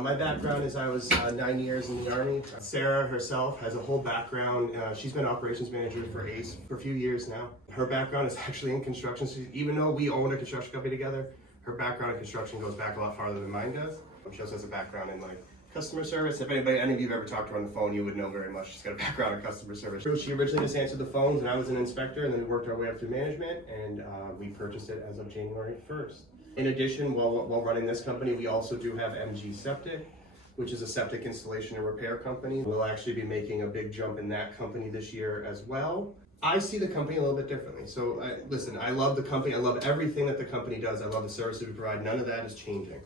My background is I was 9 years in the Army. Sarah herself has a whole background. She's been operations manager for ACE for a few years now. Her background is actually in construction. So even though we own a construction company together, her background in construction goes back a lot farther than mine does. She also has a background in customer service. If any of you have ever talked to her on the phone, you would know very much. She's got a background in customer service. She originally just answered the phones, and I was an inspector, and then we worked our way up through management, and we purchased it as of January 1st. In addition, while running this company, we also do have MG Septic, which is a septic installation and repair company. We'll actually be making a big jump in that company this year as well. I see the company a little bit differently. So listen, I love the company. I love everything that the company does. I love the services we provide. None of that is changing.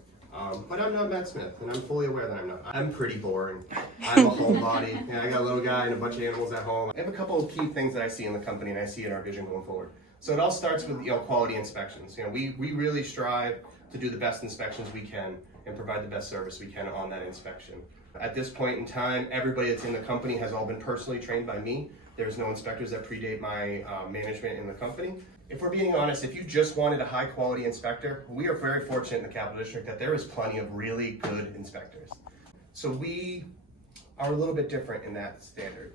But I'm not Matt Smith, and I'm fully aware that I'm not. I'm pretty boring. I'm a homebody. I got a little guy and a bunch of animals at home. I have a couple of key things that I see in the company and I see in our vision going forward. So it all starts with quality inspections. We really strive to do the best inspections we can and provide the best service we can on that inspection. At this point in time, everybody that's in the company has all been personally trained by me. There's no inspectors that predate my management in the company. If we're being honest, if you just wanted a high quality inspector, we are very fortunate in the Capital District that there is plenty of really good inspectors. So we are a little bit different in that standard.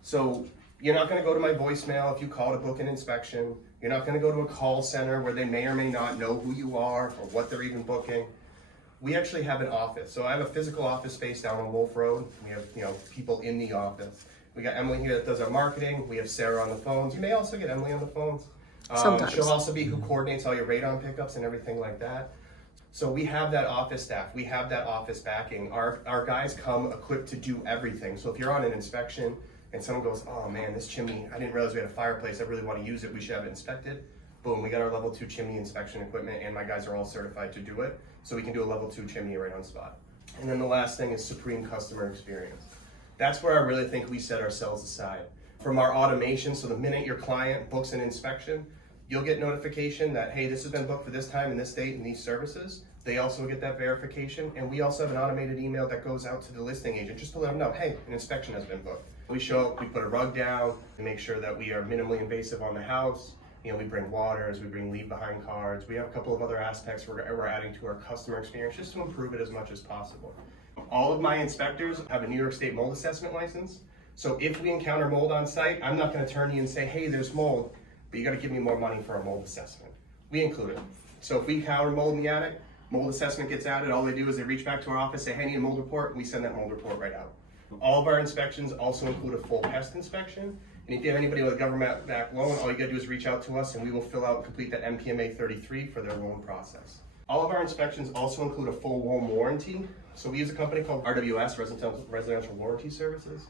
So you're not gonna go to my voicemail if you call to book an inspection. You're not gonna go to a call center where they may or may not know who you are or what they're even booking. We actually have an office. So I have a physical office space down on Wolf Road. We have people in the office. We got Emily here that does our marketing. We have Sarah on the phones. You may also get Emily on the phones. Sometimes. She'll also be who coordinates all your radon pickups and everything like that. So we have that office staff. We have that office backing. Our guys come equipped to do everything. So if you're on an inspection and someone goes, oh man, this chimney, I didn't realize we had a fireplace. I really want to use it. We should have it inspected. Boom, we got our level 2 chimney inspection equipment, and my guys are all certified to do it. So we can do a level 2 chimney right on spot. And then the last thing is supreme customer experience. That's where I really think we set ourselves aside. From our automation, so the minute your client books an inspection, you'll get notification that, hey, this has been booked for this time and this date and these services. They also get that verification, and we also have an automated email that goes out to the listing agent just to let them know, hey, an inspection has been booked. We show up, we put a rug down, we make sure that we are minimally invasive on the house. We bring waters, we bring leave behind cards. We have a couple of other aspects we're adding to our customer experience just to improve it as much as possible. All of my inspectors have a New York State mold assessment license. So if we encounter mold on site, I'm not gonna turn to you and say, hey, there's mold, but you gotta give me more money for a mold assessment. We include it. So if we encounter mold in the attic, mold assessment gets added. All they do is they reach back to our office, say, hey, I need a mold report, and we send that mold report right out. All of our inspections also include a full pest inspection. And if you have anybody with a government-backed loan, all you gotta do is reach out to us and we will fill out and complete that MPMA 33 for their loan process. All of our inspections also include a full home warranty. So we use a company called RWS, Residential Warranty Services,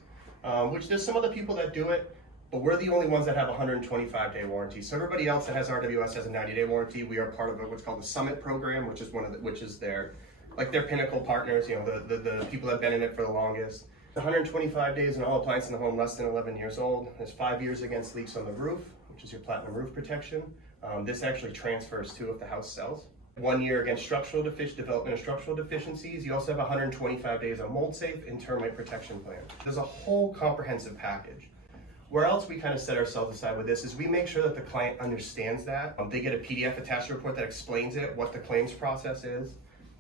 which there's some other people that do it, but we're the only ones that have a 125-day warranty. So everybody else that has RWS has a 90-day warranty. We are part of what's called the Summit program, which is their pinnacle partners, the people that have been in it for the longest. 125 days in all appliances in the home less than 11 years old. There's 5 years against leaks on the roof, which is your platinum roof protection. This actually transfers too if the house sells. 1 year against development of structural deficiencies. You also have 125 days on mold safe and termite protection plan. There's a whole comprehensive package. Where else we kind of set ourselves aside with this is we make sure that the client understands that. They get a PDF attached report that explains it, what the claims process is.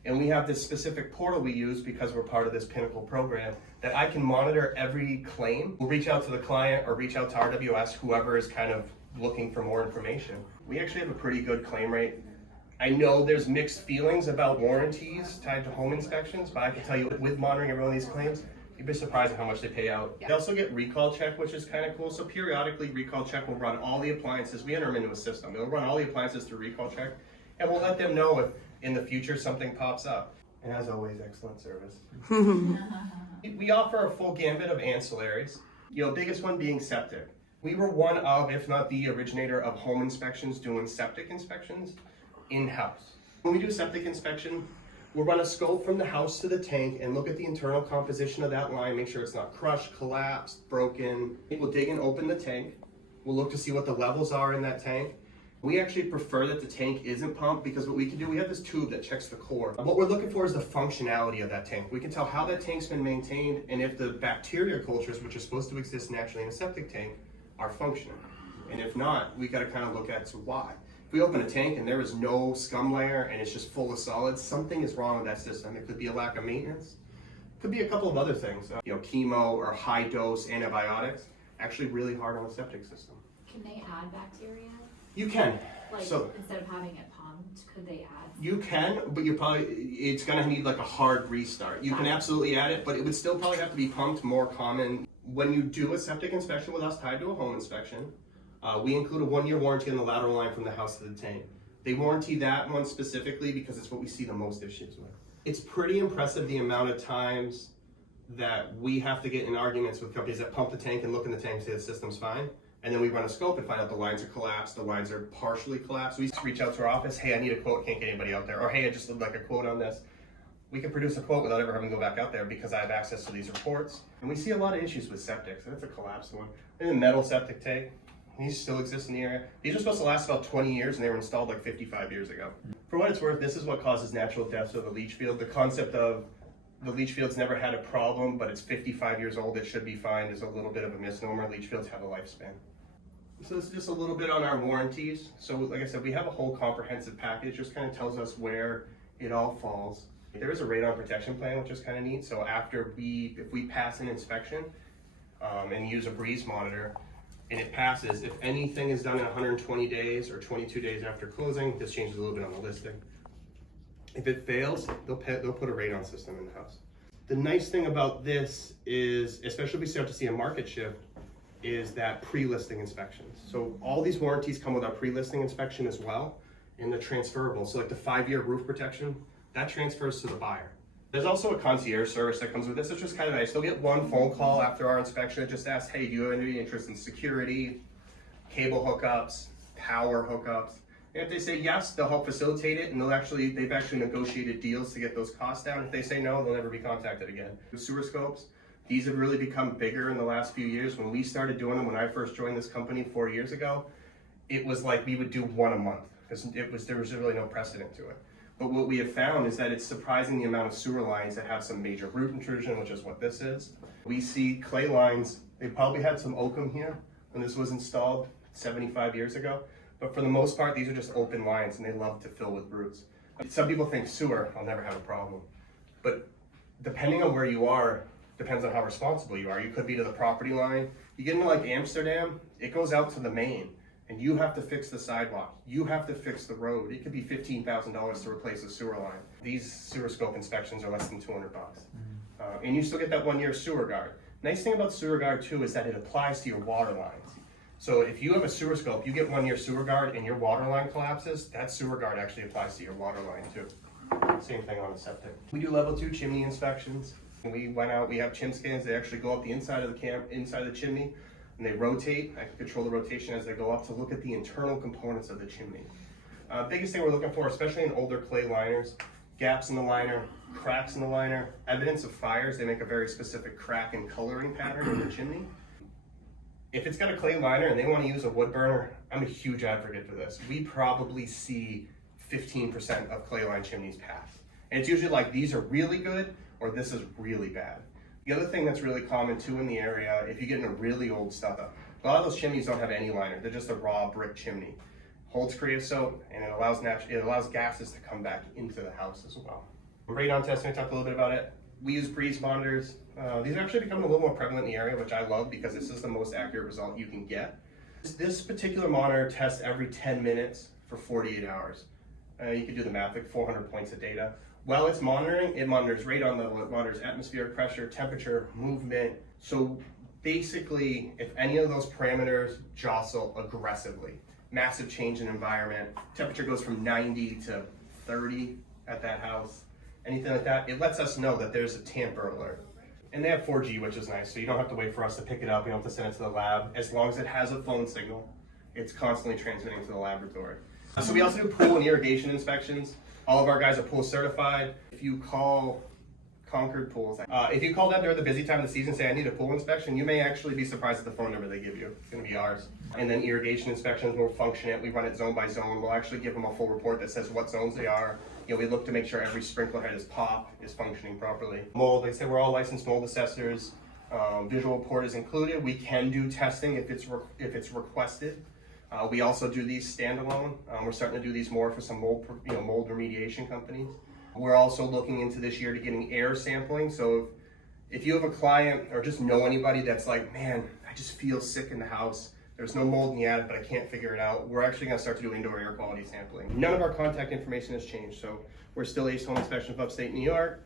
And we have this specific portal we use because we're part of this Pinnacle program that I can monitor every claim. We'll reach out to the client or reach out to RWS, whoever is kind of looking for more information. We actually have a pretty good claim rate. I know there's mixed feelings about warranties tied to home inspections, but I can tell you with monitoring every one of these claims, you'd be surprised at how much they pay out. They also get recall check, which is kind of cool. So periodically, recall check will run all the appliances. We enter them into a system. It'll run all the appliances through recall check, and we'll let them know if in the future something pops up. And as always, excellent service. We offer a full gambit of ancillaries. Biggest one being septic. We were one of, if not the originator of home inspections doing septic inspections in-house. When we do septic inspection, we'll run a scope from the house to the tank and look at the internal composition of that line, make sure it's not crushed, collapsed, broken. We'll dig and open the tank. We'll look to see what the levels are in that tank. We actually prefer that the tank isn't pumped because what we can do, we have this tube that checks the core. What we're looking for is the functionality of that tank. We can tell how that tank's been maintained and if the bacteria cultures, which are supposed to exist naturally in a septic tank, are functioning. And if not, we gotta kind of look at why. If we open a tank and there is no scum layer and it's just full of solids, something is wrong with that system. It could be a lack of maintenance. It could be a couple of other things. Chemo or high dose antibiotics, actually really hard on the septic system. Can they add bacteria? You can. Like, so instead of having it pumped, could they add? You can, but it's gonna need like a hard restart. You can absolutely add it, but it would still probably have to be pumped, more common. When you do a septic inspection with us tied to a home inspection, we include a 1-year warranty on the lateral line from the house to the tank. They warranty that one specifically because it's what we see the most issues with. It's pretty impressive the amount of times that we have to get in arguments with companies that pump the tank and look in the tank and say the system's fine. And then we run a scope and find out the lines are collapsed, the lines are partially collapsed. We reach out to our office, hey, I need a quote, can't get anybody out there. Or hey, I just would like a quote on this. We can produce a quote without ever having to go back out there because I have access to these reports. And we see a lot of issues with septics, and it's a collapsed one. There's a metal septic tank. These still exist in the area. These are supposed to last about 20 years and they were installed like 55 years ago. For what it's worth, this is what causes natural deaths of the leach field. The concept of the leach field's never had a problem, but it's 55 years old, it should be fine, is a little bit of a misnomer. Leach fields have a lifespan. So this is just a little bit on our warranties. So like I said, we have a whole comprehensive package, just kind of tells us where it all falls. There is a radon protection plan, which is kind of neat. So if we pass an inspection and use a breeze monitor, and it passes, if anything is done in 120 days or 22 days after closing, this changes a little bit on the listing. If it fails, they'll put a radon system in the house. The nice thing about this is, especially if we start to see a market shift, is that pre-listing inspections. So all these warranties come with our pre-listing inspection as well, and they're transferable. So like the 5-year roof protection, that transfers to the buyer. There's also a concierge service that comes with this. It's just kind of nice. They'll get one phone call after our inspection. It just asks, hey, do you have any interest in security, cable hookups, power hookups? And if they say yes, they'll help facilitate it, and they've actually negotiated deals to get those costs down. If they say no, they'll never be contacted again. The sewer scopes, these have really become bigger in the last few years. When we started doing them, when I first joined this company 4 years ago, it was like we would do one a month because there was really no precedent to it. But what we have found is that it's surprising the amount of sewer lines that have some major root intrusion, which is what this is. We see clay lines, they probably had some oakum here when this was installed 75 years ago. But for the most part, these are just open lines and they love to fill with roots. Some people think sewer, I'll never have a problem. But depending on where you are, depends on how responsible you are. You could be to the property line. You get into like Amsterdam, it goes out to the main. And you have to fix the sidewalk. You have to fix the road. It could be $15,000 to replace a sewer line. These sewer scope inspections are less than $200. And you still get that 1-year sewer guard. Nice thing about sewer guard too is that it applies to your water lines. So if you have a sewer scope, you get 1-year sewer guard and your water line collapses, that sewer guard actually applies to your water line too. Same thing on a septic. We do level 2 chimney inspections. When we went out, we have chim scans. They actually go up the inside of the chimney. And they rotate. I can control the rotation as they go up to look at the internal components of the chimney. Biggest thing we're looking for, especially in older clay liners, gaps in the liner, cracks in the liner, evidence of fires. They make a very specific crack and coloring pattern in the chimney. If it's got a clay liner and they want to use a wood burner, I'm a huge advocate for this. We probably see 15% of clay line chimneys pass. And it's usually like these are really good or this is really bad. The other thing that's really common too in the area, if you get into really old stuff, a lot of those chimneys don't have any liner. They're just a raw brick chimney. Holds creosote and it allows gases to come back into the house as well. Radon testing, I talked a little bit about it. We use breeze monitors. These are actually becoming a little more prevalent in the area, which I love because this is the most accurate result you can get. This particular monitor tests every 10 minutes for 48 hours. You can do the math, like 400 points of data. While it's monitoring, it monitors radon level, it monitors atmospheric pressure, temperature, movement. So basically, if any of those parameters jostle aggressively, massive change in environment, temperature goes from 90 to 30 at that house, anything like that, it lets us know that there's a tamper alert. And they have 4G, which is nice, so you don't have to wait for us to pick it up, you don't have to send it to the lab. As long as it has a phone signal, it's constantly transmitting to the laboratory. So we also do pool and irrigation inspections. All of our guys are pool certified. If you call Concord Pools, if you call them during the busy time of the season and say, I need a pool inspection, you may actually be surprised at the phone number they give you. It's gonna be ours. And then irrigation inspections, we'll function it. We run it zone by zone. We'll actually give them a full report that says what zones they are. You know, we look to make sure every sprinkler head is functioning properly. Mold, like I said, we're all licensed mold assessors. Visual report is included. We can do testing if it's requested. We also do these standalone. We're starting to do these more for some mold, mold remediation companies. We're also looking into this year to getting air sampling. So if you have a client or just know anybody that's like, man, I just feel sick in the house, there's no mold in the attic, but I can't figure it out, we're actually gonna start to do indoor air quality sampling. None of our contact information has changed. So we're still Ace Home Inspection of Upstate New York.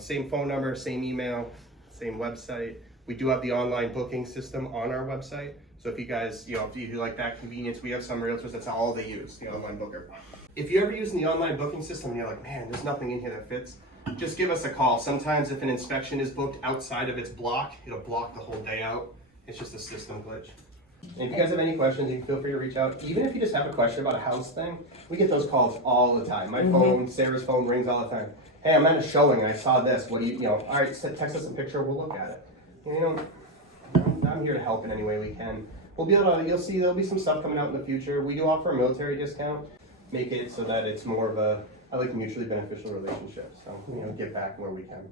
Same phone number, same email, same website. We do have the online booking system on our website. So if you guys, if you like that convenience, we have some realtors, that's all they use, the online booker. If you're ever using the online booking system and you're like, man, there's nothing in here that fits, just give us a call. Sometimes if an inspection is booked outside of its block, it'll block the whole day out. It's just a system glitch. And if you guys have any questions, you can feel free to reach out. Even if you just have a question about a house thing, we get those calls all the time. My phone, Sarah's phone rings all the time. Hey, I'm at a showing and I saw this. What do you, all right, text us a picture, we'll look at it. I'm here to help in any way we can. We'll be able to, you'll see there'll be some stuff coming out in the future. We do offer a military discount. Make it so that it's more of a, I like mutually beneficial relationship. So, give back where we can.